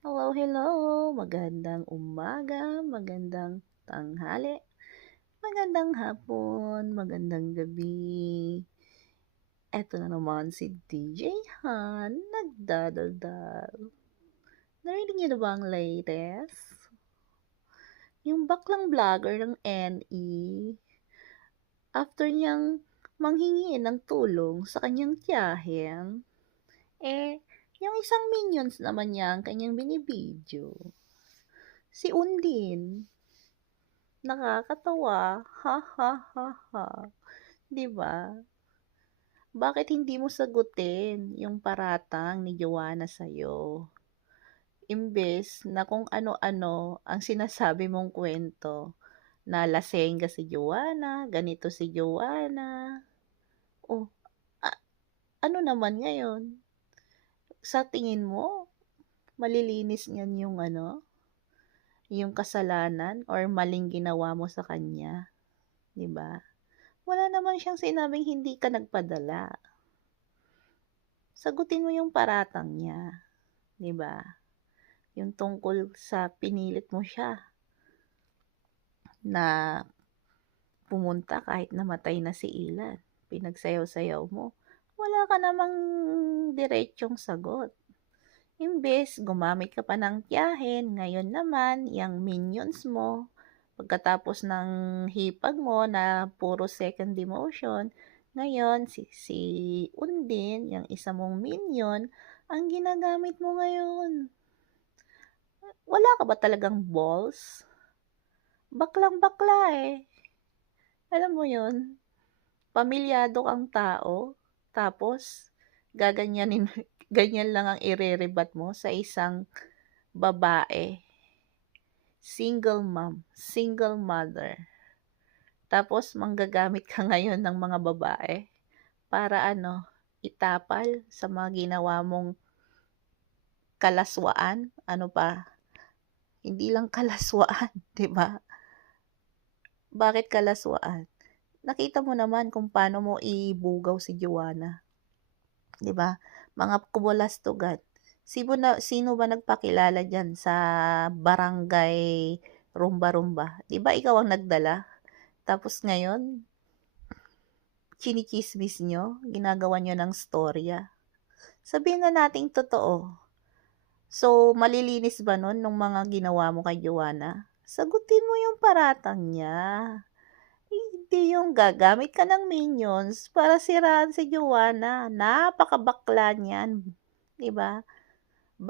Hello, hello. Magandang umaga, magandang tanghali, magandang hapon, magandang gabi. Eto na naman si DJ Han, nagdadaldal. Narinig niyo na ba ang latest? Yung baklang vlogger ng NE, after niyang manghingi ng tulong sa kanyang tiyahin, yung isang minions naman niya ang kanyang binibidyo. Si Undin. Nakakatawa, ha, ha, ha, ha, 'di ba? Bakit hindi mo sagutin yung paratang ni Joanna sa'yo? Imbes na kung ano-ano ang sinasabi mong kwento, na lasengga si Joanna, ganito si Joanna. Oh, a- ano naman ngayon? Sa tingin mo, malilinis niyan yung yung kasalanan or maling ginawa mo sa kanya, 'di ba? Wala naman siyang sinabing hindi ka nagpadala. Sagutin mo yung paratang niya, 'di ba? Yung tungkol sa pinilit mo siya na pumunta kahit namatay na si Ilan. Pinagsayaw-sayaw mo. Wala ka namang diretsong sagot. Imbes, gumamit ka pa ng tiyahin, ngayon naman, yung minions mo, pagkatapos ng hipag mo na puro second demotion, ngayon, si Undin, yung isa mong minion, ang ginagamit mo ngayon. Wala ka ba talagang balls? Baklang bakla eh. Alam mo yun, pamilyado kang tao, tapos gaganyanin, ganyan lang ang irerebat mo sa isang babae. Single mom, single mother. Tapos manggagamit ka ngayon ng mga babae para itapal sa mga ginawa mong kalaswaan. Ano pa? Hindi lang kalaswaan, 'di ba? Bakit kalaswaan? Nakita mo naman kung paano mo ibugaw si Joanna, 'di ba? Mga kumulastugan. Sino ba nagpakilala diyan sa barangay rumba-rumba? 'Di ba ikaw ang nagdala? Tapos ngayon, chinichismis nyo, ginagawa nyo ng storya. Sabihin na nating totoo. So, malilinis ba nun nung mga ginawa mo kay Joanna? Sagutin mo yung paratang niya. Hindi yung gagamit ka ng minions para siraan si Joanna. Napakabakla niyan. 'Di ba?